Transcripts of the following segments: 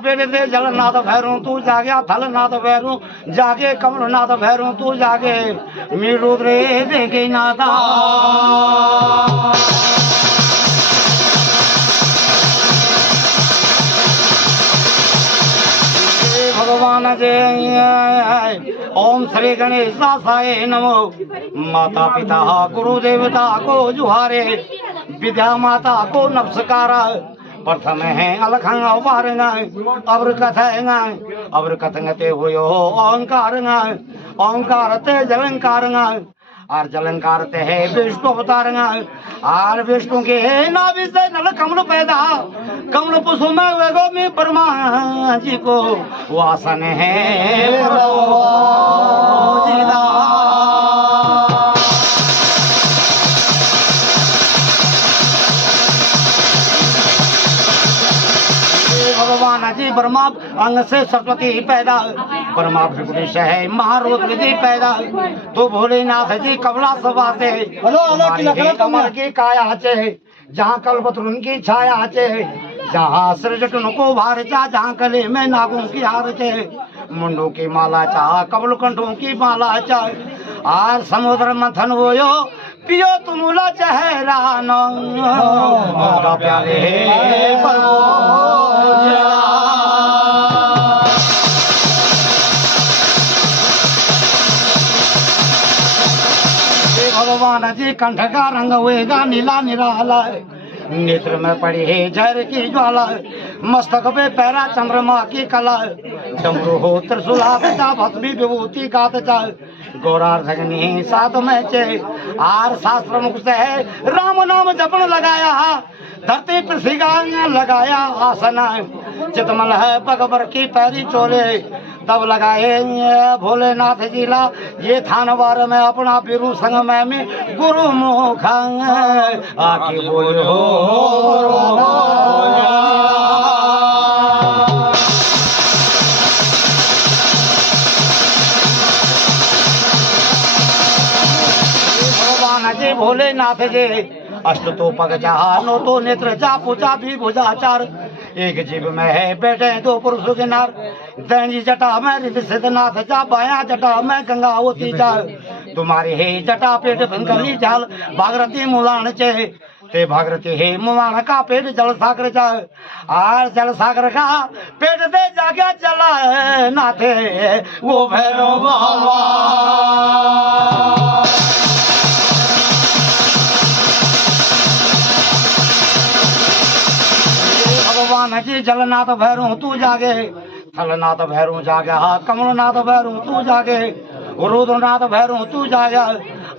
पेट दे जलनाथ भैरू तू जागया थलनाथ भैरू जागे कमलनाथ भैरू तू जागे मीरुद्रे देखे नाथा भगवान जय। ओम श्री गणेशाय नमो। माता पिता गुरु देवता को जुहारे विद्या माता को नमस्कार। प्रथम है अलखंग अवतारंग अवर कथंग अवर कथंगते हुयो ओंकार ओंकार ते जलंकार और जलंकार ते है विष्णु अवतारंग और विष्णु के नाभि से नल कमल पैदा कमल कुसुम वेगो में ब्रह्मा जी को वासन है भगवान जी ब्रह्मा अंग से सरस्वती पैदा ब्रह्मा भृगुड़ी है महारुद्र जी पैदा तो भोलेनाथ जी कमला सभा से कमल की काया चे जहाँ कल्पतरुन की छाया चे जहाँ सृजटन को भार चा जहाँ कले में नागों की हार चे मुंडों की माला चाह कमल कंठों की माला चाह आर समुद्र मंथन होयो पियो तुमुला चेहरा प्यारे भगवान जी कंठ का रंग हुएगा नीला निराला नेत्र में पड़ी है जहर की ज्वाला मस्तक पे पैरा चंद्रमा की कला डमरू हो त्रिशूला पिता भस्मी विभूति गात चाल गौरार्धग्नि सात में चे आर शास्त्र मुख से है राम नाम जपन लगाया धरती पृथ्वी का लगाया आसन चितमल है बगबर की पैरी चोले तब लगाए भोलेनाथ जिला ये थानवार में अपना बिरु संग में गुरु मुख आके बोले हो भगवान जी भोलेनाथ जी अष्ट तो पग जहा नो तो नेत्र जा पूजा भी भुजाचार एक जीव में है बैठे दो पुरुष के नार दैनी जटा में रिद्धि सिद्धनाथ जा बाया जटा में गंगावती जा तुम्हारी है जटा पेट भंगली जाल भागरती मुलान चे ते भागरती है मुलान का पेट जल सागर जा आर जल सागर का पेट दे जाके जला नाथे वो भैरव बाबा भगवान जी जलनाथ भैरू तू जागे थलनाथ भैरू जागे कमलनाथ भैरू तू जागे रुद्रनाथ भैरू तू जागे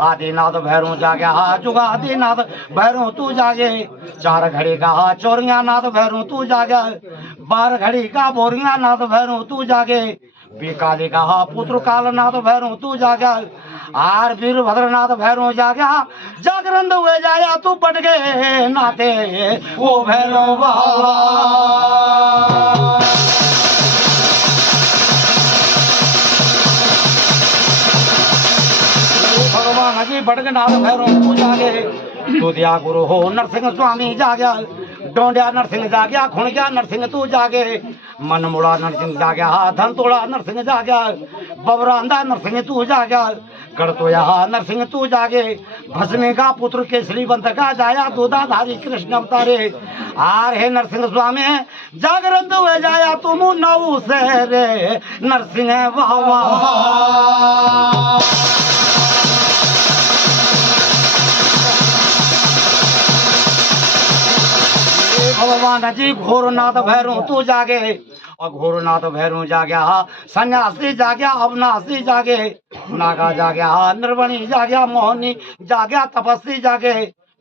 आदिनाथ भैरू जागे जुगादिनाथ भैरू तू जागे चार घड़ी का चोरिया नाथ भैरू तू जागे 12 घड़ी का बोरिया नाथ भैरू तू जागे बीकाली का पुत्र कालनाथ भैरू तू जागे आर वीरभद्रनाथ भैरू जागा जागरण हुए जाया तू पट गए नाते वो भैरू बाबा भगवान जी बड़गनाथ भैरू तू जागे तू दिया गुरु हो नरसिंह स्वामी जागया डोंडिया नरसिंह जागया खुणग्या नरसिंह तू जागे मनमुड़ा नरसिंह जागया धनतोड़ा नरसिंह जागया बबरांदा नरसिंह तू जागया गढ़तोया नरसिंह तू जागे भस्मी का पुत्र केसरी बंत का जाया दूधाधारी कृष्ण अवतारे आर हे नरसिंह स्वामी जागरण हुए जाया तुम नौ से रे नरसिंह बाबा भगवान जी घोरनाथ भैरू तू जागे और घोरनाथ भैरू जागया सन्यासी जागया अविनाशी जागे नागा जागया निर्वणी जागया मोहनी जागया तपस्वी जागे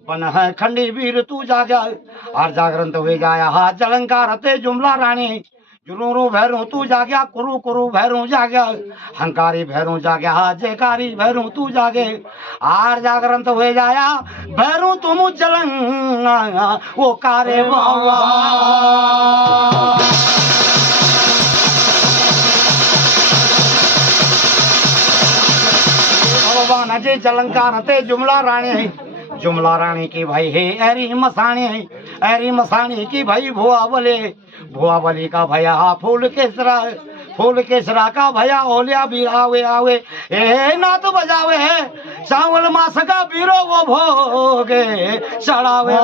बन है खंडी वीर तू जागया और जागरण तो हुए जाया जलंकार ते जुमला रानी जुरूरू भैरू तू जागया कुरु कुरु भैरू जागया हंकारी भैरू जागया जयकारी भैरू तू जागे आर जागरण तो हुए जाया भैरू तुम चलं वो कारे बाबा भगवान जी जलंकार ते जुमला रानी जुमला रानी की भाई है एरी मसानी की भाई भुआ बली का भैया फूल केसरा का भैया ओलिया बिरावे आवे ए नाथ बजावे है सावन मास का बीरो वो भोगे चढ़ावे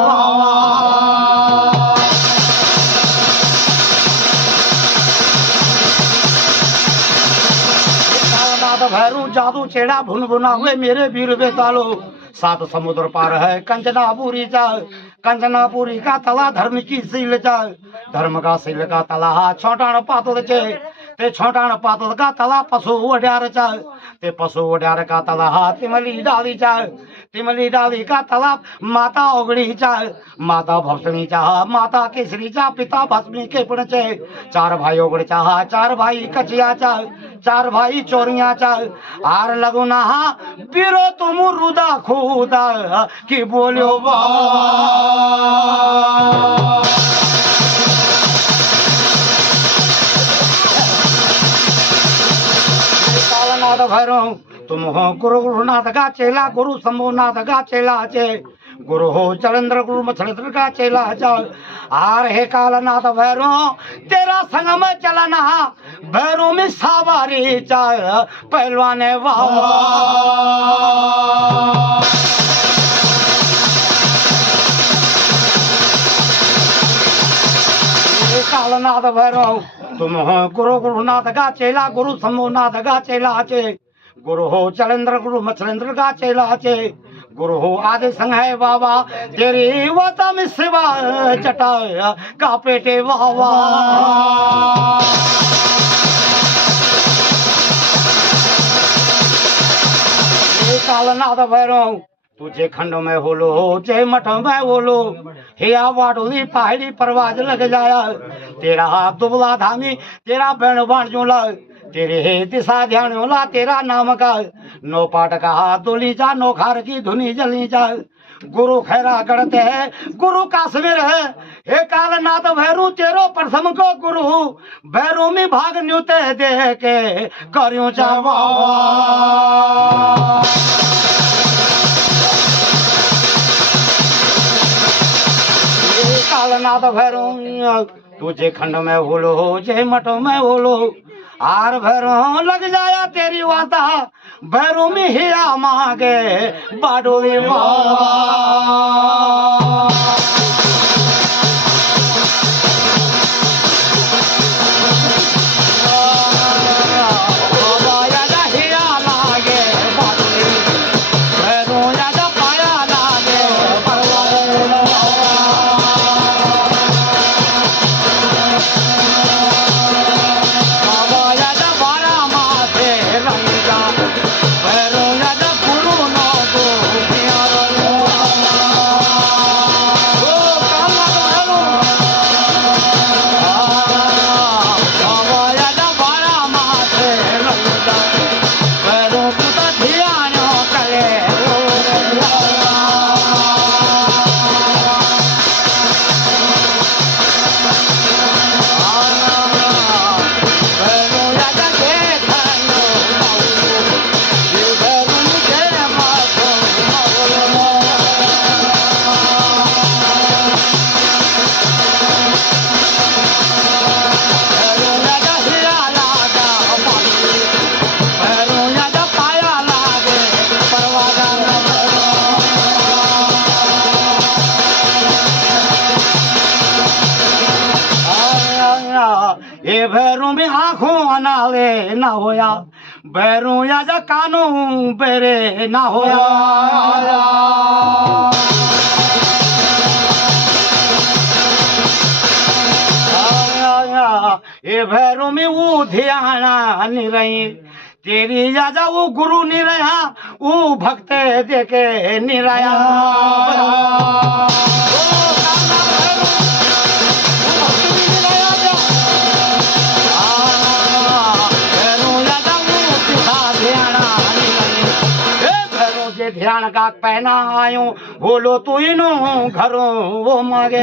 भैरू जादू चेड़ा भुन भुना हुए मेरे वीर बेतालो 7 समुद्र पार है कंचनापुरी का तला धर्म की सील धर्म का सील का तला छोटाण पातो ते छोटाण पातो का तला पशु वड्यार ते पशु वड्यार का तला तिमली डाली का तला माता ओगड़ी माता भक्तनी माता केसरी पिता भस्मी के पुण 4 भाई ओगड़ 4 भाई कचिया 4 भाई चोरिया आर लगुना बीरो तुम रुदा खुदा की बोलो भैरो तुम हो गुरु गुरुनाथ का चेला गुरु शंभुनाथ का चेला गुरु हो चलेंद्र गुरु मछलेंद्र का चेला आर हे कालनाथ भैरो तेरा संग में चलना भैरो में सवारी पहलवाने वाह कालनाथ भैरो तुम हो गुरु गुरुनाथ का चेला गुरु शंभुनाथ का चेला गुरु हो चलेंद्र गुरु मछलेंद्र का चेला गुरु हो आदि संग है बाबा तेरी वता में सिवा चटा का पेटे बाबा कालनाथ भैरव तुझे खंड में होलो जय मठ में बोलो हिया वाटोली पहाड़ी परवाज लग जाया तेरा हाथ दुबला धामी तेरा बैण बाण जोला तेरे हे दिशा ध्यान होला तेरा नाम का 9 पाट का हाथ दोली जा नोखार की धुनी जली जा गुरु खैरा करते है गुरु काश्मीर है हे कालनाथ भैरू तेरो प्रथम को गुरु भैरू में भाग न्यूते दे के करियो चावा कालनाथ भैरू तुझे खंड में बोलो जय मठ में बोलो आर भैरो लग जाया तेरी वाता भैरो में हिया मांगे बाडोली ये भैरों में आंखों अनाले ना होया भैरों या जा कानों बेरे ना होया ये भैरों में वो ध्यान नहीं रही तेरी याजा वो गुरु नहीं रहा वो भक्त देखे नहीं रहा ध्यान का पहना आयो बोलो तू इनो घरों वो मांगे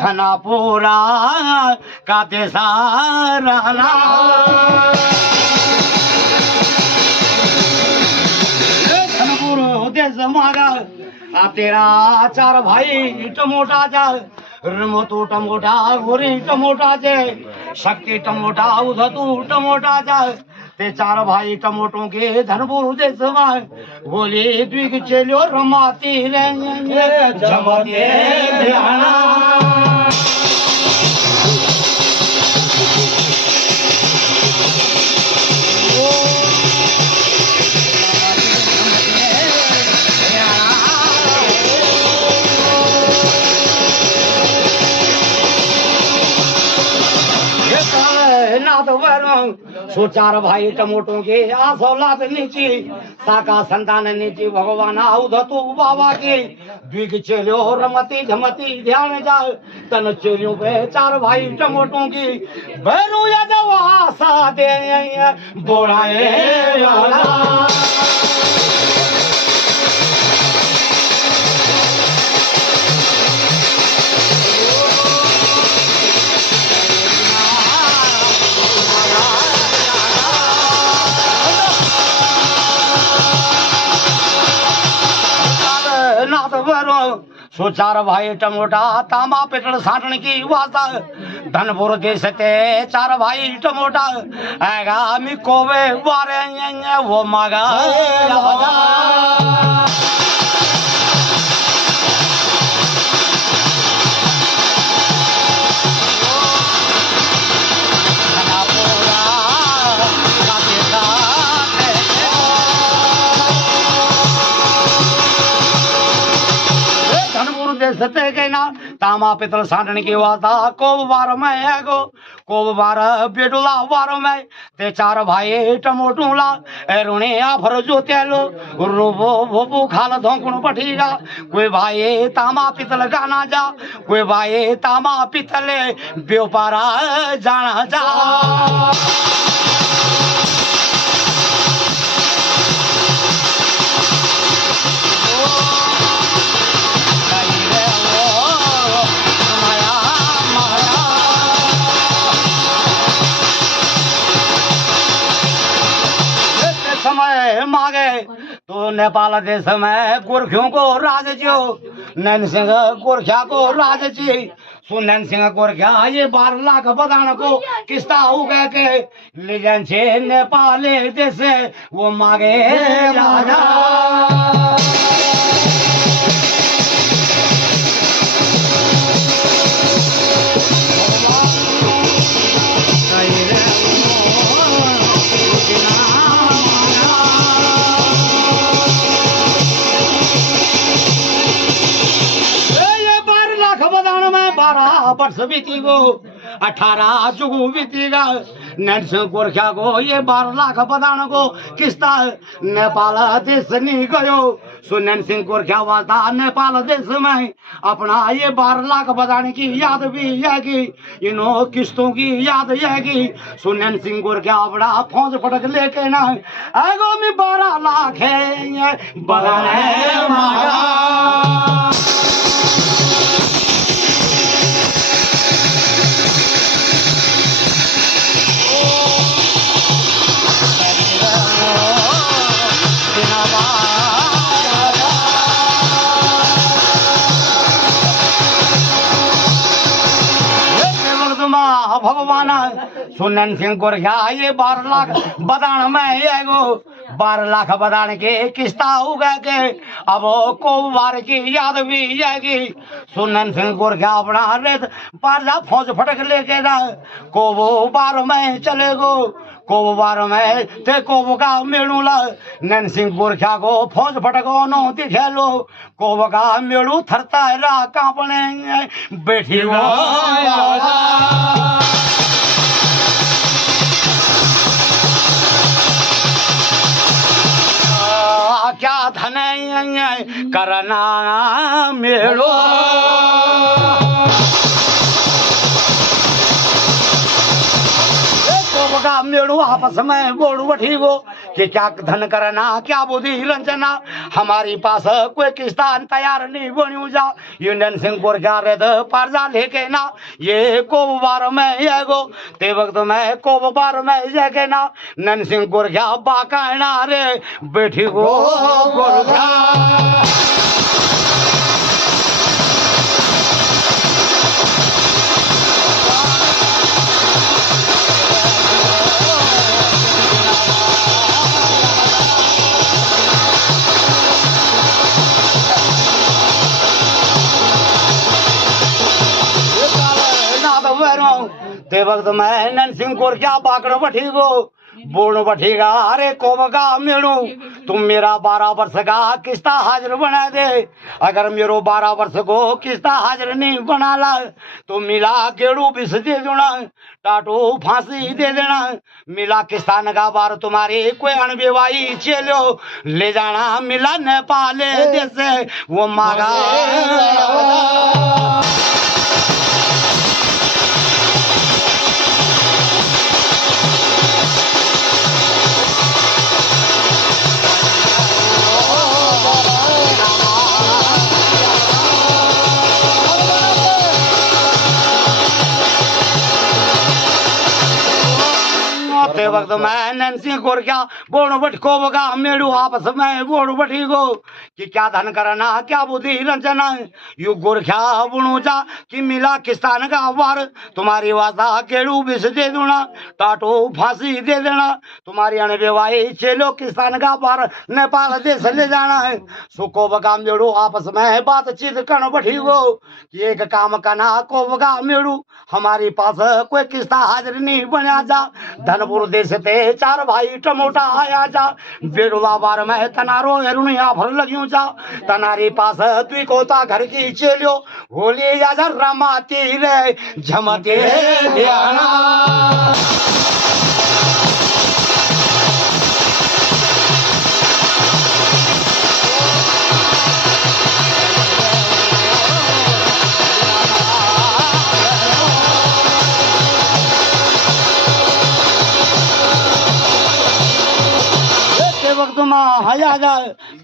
धना पूरा काते सारा होते समागा आ तेरा चार भाई टमोटा जा रमतो टमोटा गोरी टमोटा जे शक्ति टमोटा उधतू टमोटा जा ते चार भाई टमोटों के धनपुर दे समाय गोली द्विग चलो रमाती रे जमते ध्याना सो चार भाई टमोटों के आसौलाद नीची साका संतान नीची भगवान औधतु बाबा की द्विग चलो रमती झमती ध्यान जा तन चेलियों पे चार भाई टमोटों की भैरू या जवासा दे बोड़ाए सो चार भाई टमोटा तामा पिटल साटन की वाता धनपुर देश ते चार भाई टमोटा आएगा मी कोवे बारे वो मागा सत्य के ना तामा पितल साटन की वाता कोब बार में गो कोब बार बेडुला बार में ते चार भाई टमोटूला रुणे आफर जो तेलो रूबो भोपू खाल धोकुण पठीगा कोई भाई तामा पितल गाना जा कोई भाई तामा पितल व्यापारा जाना जा समय मांगे तो नेपाल देश में गोरखियों को राज जो नैन सिंह गोरखिया को राज जी सुनैन सिंह गोरखिया ये 12 लाख बदान को किस्ता हो गए के ले छे नेपाल देश वो मांगे राजा वर्ष बीती गो 18 जुगू बीतीगा नैन सिंह गोरखिया को ये 12 लाख बदान को किस्ता नेपाल देश नहीं गयो सो नैन सिंह गोरखिया वास्ता नेपाल देश में अपना ये 12 लाख बदाने की याद भी आएगी इनो किस्तों की याद आएगी सो नैन सिंह गोरखिया अपना फौज फटक लेके ना आगो में 12 लाख है बदाने मारा भगवान सुनैन सिंह गोरखिया ये 12 लाख बदान में आएगो 12 लाख बदान के किस्ता हो गए के अब को बार की याद भी आएगी सुनैन सिंह गोरखिया अपना रेत पार जा फौज फटक लेके ना को वो बार में चलेगो को बार में ते को का मेड़ू ला नैन सिंह गोरखिया को फौज फटको नो दिखे लो को का मेड़ू थरता है रा कांपने बैठी वो क्या धन करना मेड़ो का मेड़ू आपस में बोलू बैठी गो कि क्या धन करना क्या बुद्धि रंजना हमारी पास कोई किस्तान तैयार नहीं बन्यू जा यूनियन सिंह क्या रे पर्जा लेके ना ये को बार में ये गो ते वक्त में को बार में ये ना नन सिंह क्या बाका ना रे बैठी गो गोरखा ते वक्त मैं नन सिंह को क्या बाकड़ बैठी गो बोल बैठेगा अरे कोबगा मेड़ू तुम मेरा 12 वर्ष का किस्ता हाजिर बना दे अगर मेरो 12 वर्ष को किस्ता हाजिर नहीं बना ला तो मिला गेड़ू बिस दे देना टाटो फांसी दे देना मिला किस्तान का बार तुम्हारी कोई अनबेवाई चलो ले जाना मिला नेपाल देश से वो मांगा वक्त मैं नैन्सी गोर क्या बोल बटको बगा मेड़ू आपस में बोल बठी गो कि क्या धन करना क्या बुद्धि रंजना यू गोरख्या बुणू जा कि मिला किस्तान का वार तुम्हारी वादा केड़ू बिस दे दूना टाटो फांसी दे देना तुम्हारी अनबेवाई चलो किस्तान का वार नेपाल देश ले जाना है सुको बगा मेड़ू आपस में बातचीत कर बठी गो कि एक काम करना को बगा मेड़ू हमारी पास कोई किस्ता हाजिर नहीं बना जा धनपुर देश ते 4 भाई टमोटा आया जा बेड़ुआ बार में तनारो एरुनिया भर लगियो जा तनारी पास दुई कोता घर की चेलियो होली या रमाती रे झमते ध्याना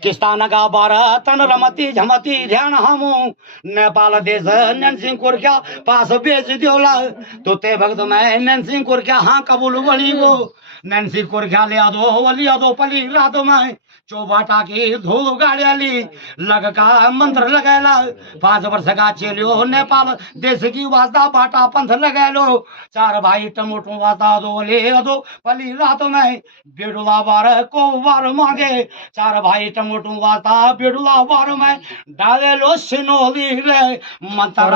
किस्तान का बारह तन रमती झमती ध्यान हमू नेपाल देश नैनसिंह कुरक्या पास बेच दियोला तो ते भक्त में नैनसिंह कुरक्या हाँ कबूल बनी गो नैनसिंह कुरक्या ले दो वली दो पली रातों में चौबाटा की धूल गाड़ी लग का मंत्र लगेला 5 वर्ष का चेलियो नेपाल देश की वास्ता बाटा पंथ लगे लो 4 भाई टमोटो वास्ता दो ले दो पली रातों में बेडुला बार को बार मांगे 4 भाई टमोटो वास्ता बेडुला बार में डाले लो सिनोली रे मंत्र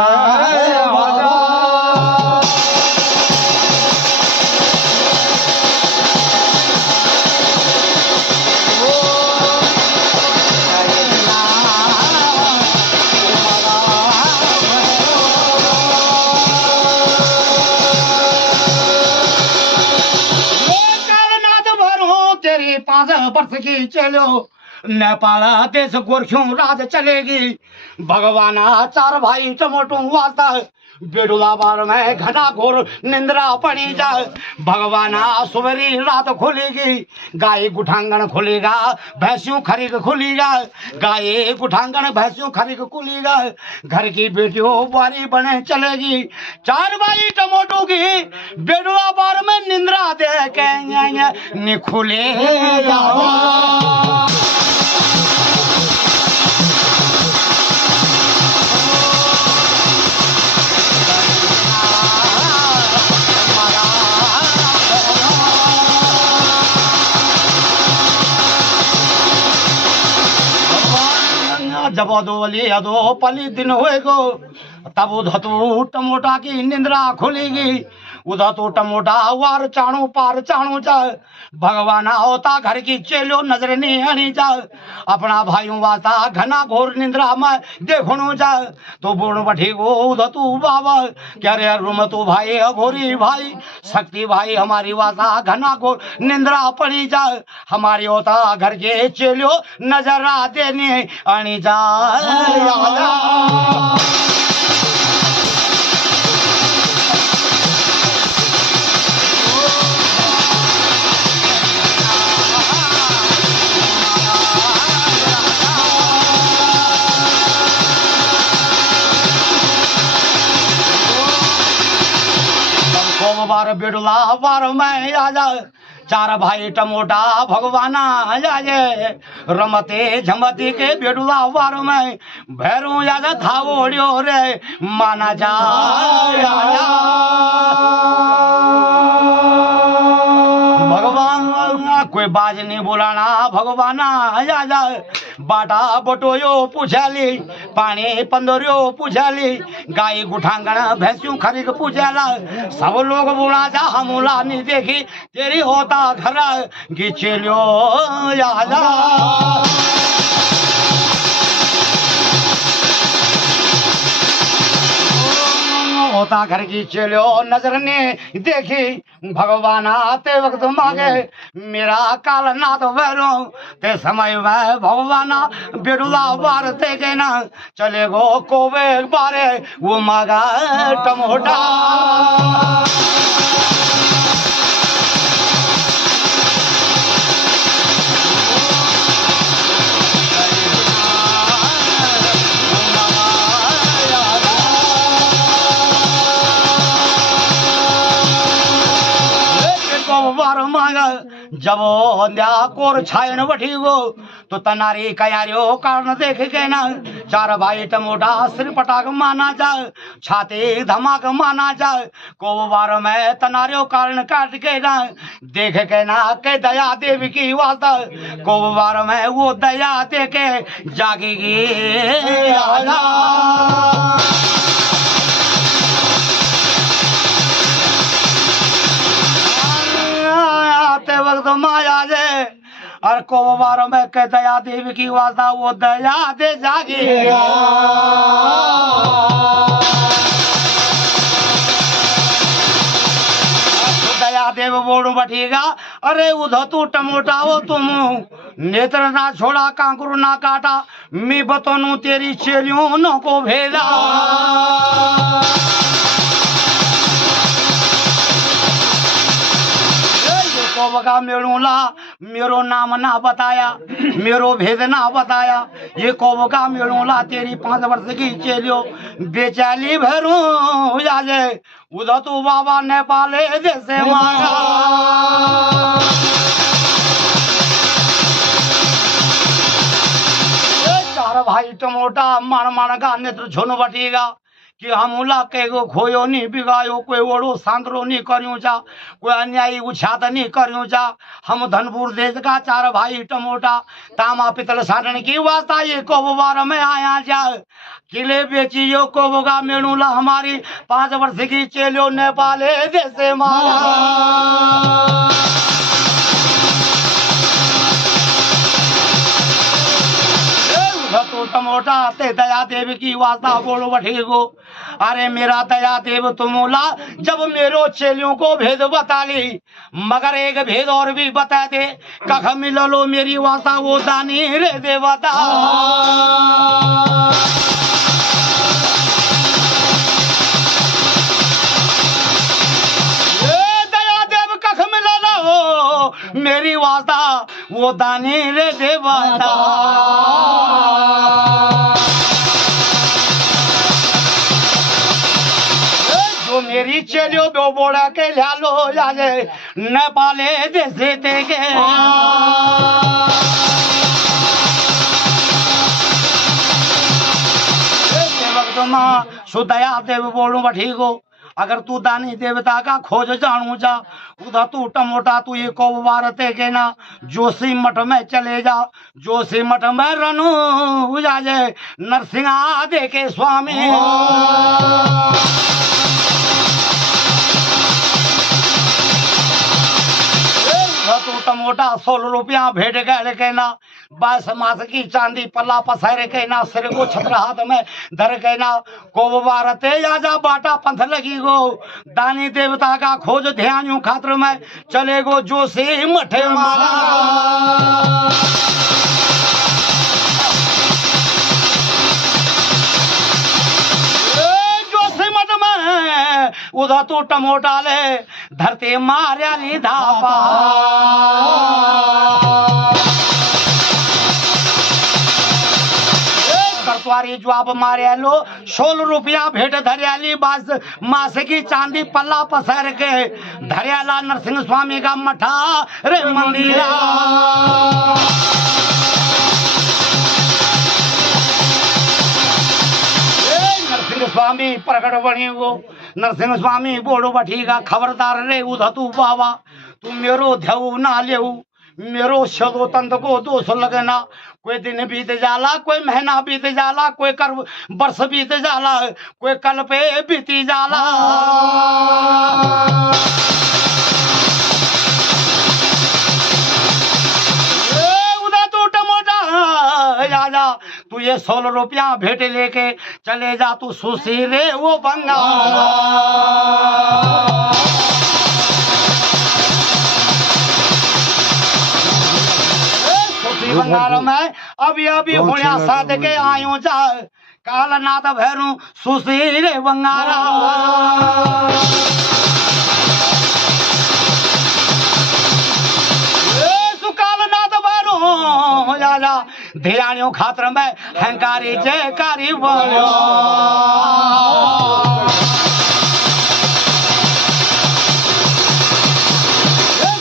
तेरी 5 वर्ष की चलो नेपाल देश गोरखियों राज चलेगी भगवाना 4 भाई टमोटो वास्ता बेडुला बार में घना घोर निंद्रा पड़ी जा भगवाना सुबरी रात खुलेगी गाय गुठांगन खुलेगा भैंसियों खरीद खुलेगा गाय गुठांगन भैंसियों खरीद खुलेगा घर की बेटियों बारी बने चलेगी 4 भाई टमोटो की बेडुला बार में निंद्रा देखेंगे निखुले जब दो पली दिन होएगो तब उधर तो टमोटा की निंद्रा खुलेगी उधर तो टमोटा वार चाणो पार चाणो जा भगवान होता घर की चेलो नजर नहीं आनी जा अपना भाइयों वाता घना घोर निंद्रा में देखो जा तो बोल बठी गो उध तू बाबा क्या रे रूम तू भाई अघोरी भाई शक्ति भाई हमारी वाता घना घोर निंद्रा पड़ी जा हमारी होता घर के चेलो नजर आते नहीं आनी जा बार बिड़ला बार मैं आजा चार भाई टमोटा भगवाना जाजे रमते झमती के बिड़ला बार में भैरू आजा धावोड़ियो रे माना जा भगवान कोई बाज नहीं बोलाना भगवाना आजा बाटा बटोयो पूछाली पानी पंदरियो पूछाली गाय गुठांगण भैंसू खरीक पूछाला सब लोग बोला जा हमला नहीं देखी तेरी होता घर गिचलियो आजा होता घर की चलो नजर ने देखी भगवान आते वक्त मांगे मेरा काल नाथ भैरो ते समय में भगवान बिड़ुला बार ते के ना चले गो कोबे बारे वो मांगा टमोटा जब कोर छायन बठी गो तो तनारी कयारियो कारण देख के ना चार भाई टमोटा सिर पटाक माना जा छाती धमाक माना जा को बार में तनारियो कारण काट के ना देख के ना के दया देवी की वार्ता को बार में वो दया दे के जागेगी आजा वक्त माया जे और को बार में कह दया देवी की वादा वो दया दे जागी दया देव बोल बैठेगा अरे उधर तू टमोटा हो तुम नेत्र ना छोड़ा कांकुर ना काटा मैं बतनू तेरी चेलियों न को भेजा बगा मेरूला मेरो नाम ना बताया मेरो भेद ना बताया ये कोबका मेरूला तेरी 5 वर्ष की चेलियो बेचाली भरू जाजे उधर तू बाबा नेपाले जैसे मांगा चार भाई टमोटा मन मन का नेत्र झुन बटेगा कि हमला कहो खोयो नहीं बिगायो कोई ओड़ो सांद्रो नहीं करियो जा कोई अन्यायी उछात नहीं करियो जा हम धनपुर देश का चार भाई टमोटा तामा पितल साधन की वास्ता ये कोबार में आया जा किले बेचियो कोबोगा मेणुला हमारी 5 वर्ष की चेलियो नेपाले जैसे मारा तो टमोटा ते दया देव की वास्ता बोलो बठेगो अरे मेरा दया देव तुमोला जब मेरो चेलियों को भेद बता ली मगर एक भेद और भी बता दे कख मिलो मेरी वास्ता वो दानी रे देवता दया देव कख मिलो मेरी वास्ता वो दानी रे देवता मेरी चलियो दो बोड़ा के लो जाजे नेपाले जैसे देखे वक्त माँ सुदया देव बोलू ठीक हो अगर तू दानी देवता का खोज जानू जा उधर तू टमोटा तू ये कोबार ते के ना जोशी मठ में चले जा जोशी मठ में रनू जाजे नरसिंहा देखे स्वामी तू टमोटा 16 रुपया भेट गए कहना 22 मास की चांदी पल्ला पसारे कहना सिर को छत्र हाथ में धर कहना को बारते या जा बाटा पंथ लगी गो दानी देवता का खोज ध्यान यूं खातर में चले गो जो से मठे मारा उधर तू टमोटा ले धरते मार्या ली धापा करतवारी जवाब मारे लो 16 रुपया भेट धरियाली बास मास की चांदी पल्ला पसर के धरियाला नरसिंह स्वामी का मठा रे मंदिरा नरसिंह स्वामी प्रकट बनी गो नरसिंह स्वामी बोलो बठीगा खबरदार रे उधर तू बाबा तू मेरो ध्यऊ ना लेऊ मेरो शदो तंत को दोष लगना कोई दिन बीत जाला कोई महीना बीत जाला कोई कर वर्ष बीत जाला कोई कल पे बीती जाला उधर तू टमोटा जा तू ये 16 रुपया भेट लेके चले जा तू सुशी रे वो बंगा बंगाल में अभी होया साथ के आयो जा कालनाथ भैरू सुशी रे बंगारा जा ध्यानियों खातर में हंकारी जयकारी बोलो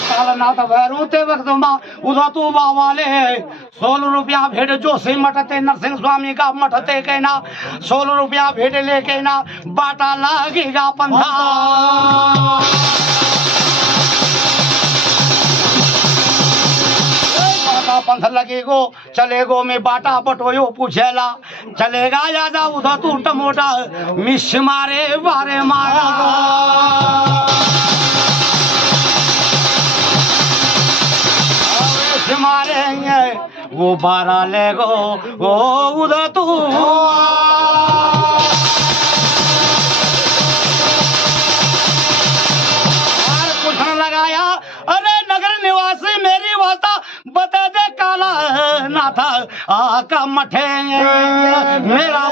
कालनाथ भैरू ते वक्त उधर तू बाबा ले 16 रुपया भेट जो से मठते नरसिंह स्वामी का मठते कहना 16 रुपया भेट ले कहना बाटा लगेगा पंथा पंथ लगेगो चलेगो में बाटा बटोयो पूछेला चलेगा या जा उधर तू टमोटा मिश मारे बारे मारा मारेंगे वो 12 लेगो वो उधर तू पूछने लगाया अरे नगर निवासी मेरी वास्ता बता दे काला ना था आका मठे मेरा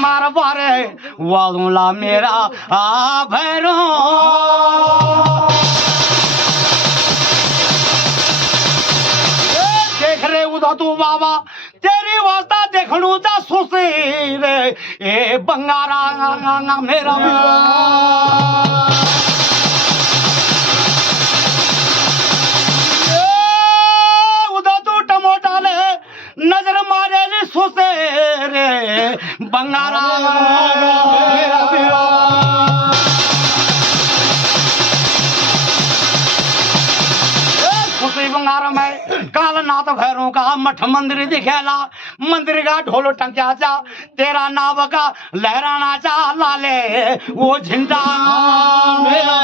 मार बारे वाला मेरा भैरो देख रे उधर तू बाबा तेरी वास्ता देखनू जा सुशी रे ए बंगारा मेरा उधर तू टमोटा ले नजर मारे ली सुशी रे बंगारा मेरा बंगारा में कालनाथ भैरों का मठ मंदिर दिखेला मंदिर का ढोल टंका जा तेरा नाव का लहराना चा लाले वो झंडा मेरा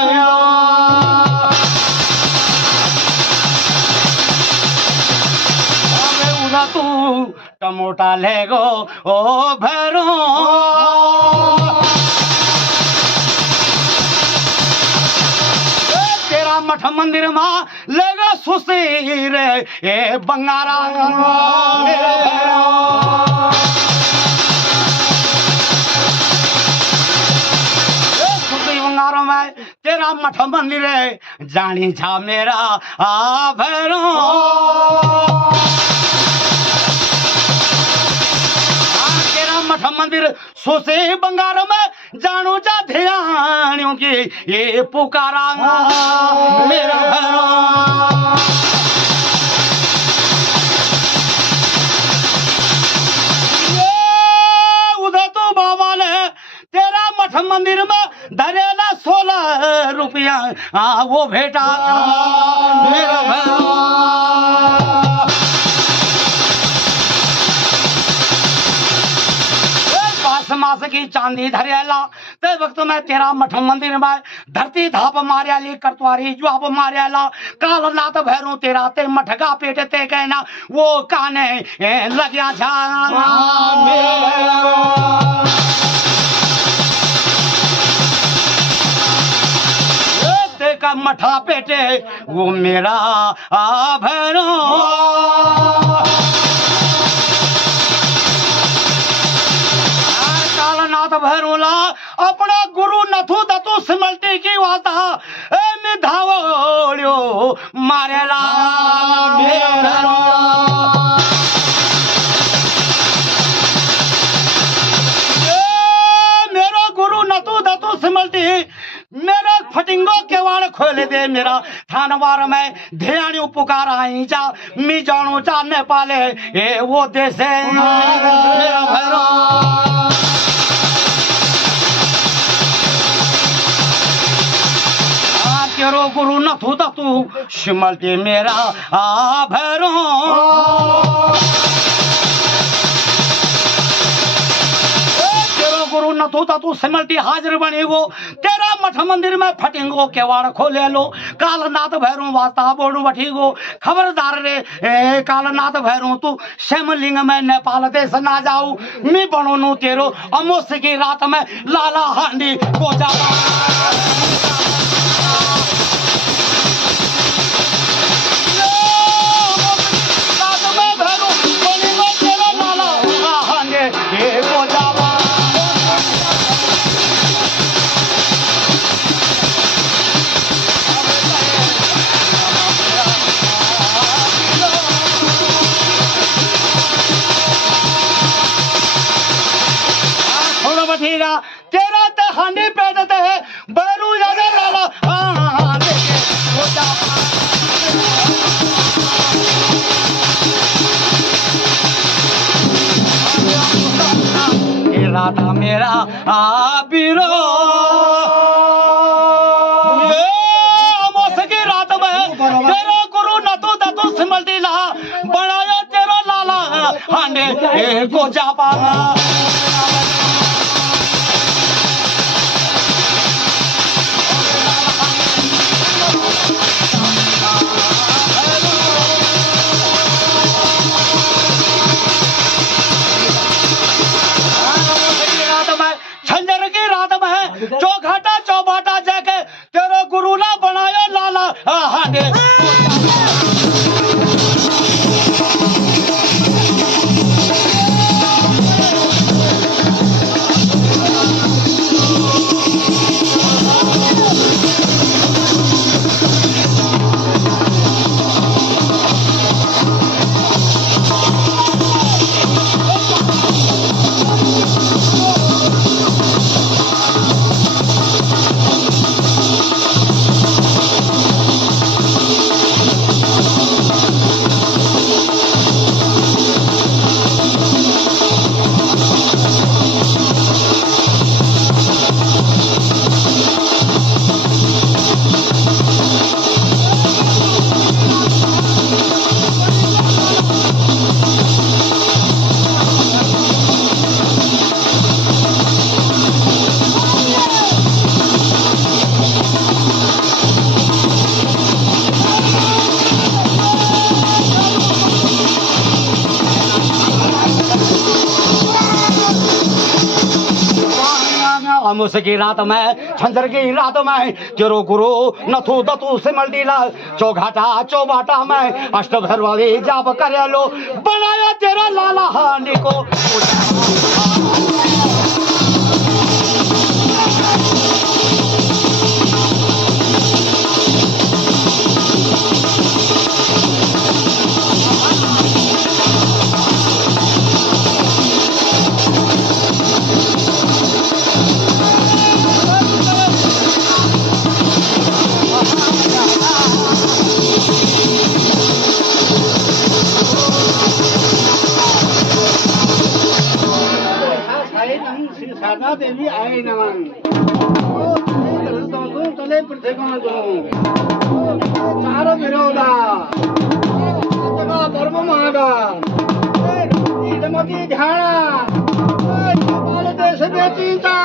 उधर तू टमोटा ले गो ओ भैरो तेरा मठ मंदिर मां लेगा सुशी रे ए बंगारा मेरा भैरो सुशी बंगारा में तेरा मठ मंदिर है जानी छा मेरा भैरो मठ मंदिर सुशी बंगार में जानू जा ध्यानियों की ये पुकारा मेरा भैरो उधर तो बाबा ने तेरा मठ मंदिर में धरेला 16 रुपया वो भेटा मेरा भैरो पास की चांदी धरेला ते वक्त में तेरा मठ मंदिर में धरती धाप मारियाली करतवारी जवाब मारियाला कालनाथ भैरू तेरा ते मठगा पेट ते कहना वो काने लग्या जाना का मठा पेटे वो मेरा भैरो कालनाथ भैरोला अपना गुरु नथु दतु सिमल्टी की वाता ए धावो मारेला मेरो मेरो गुरु नथु दतु सिमल्टी मेरा फटिंगो केवाड़ खोले दे मेरा थानवार में ध्यान पुकार आई जा मी जानो चा नेपाले ए वो देश है मेरा भैरो तेरो गुरु नथु दतु सिमल्टी मेरा भैरो गुरु नथु तू सिमल्टी हाजिर बनी गो तेरा मठ मंदिर में फटिंगो केवाड़ खोले लो कालनाथ भैरू वास्ता बोर्ड बठी गो खबरदार रे कालनाथ भैरू तू शिवलिंग में नेपाल देश ना जाऊ मी बनो नु तेरो अमोस की रात में लाला हांडी को जावा रात में भैरू बोली में तेरा लाला हांडे को जावा तेरा ते हांडी पे देते है बैरू जाने लाला राधा मेरा बीरो की रात में तेरा गुरु नथु दतु सिमल्टी ला बनाया तेरा लाला हांडे को जापा चौघाटा चौबाटा जाके तेरा गुरुला बनायो लाला हांडे अमुस की रात में छंदर की रात में तेरो गुरु नथु दतु सिमल्टी ला चौघाटा चौबाटा में अष्ट भैरवाली जाप करे लो बनाया तेरा लाला हांडी को देवी आए नमन तले चार विरोधा धर्म महागा ध्यान देश बेचींदा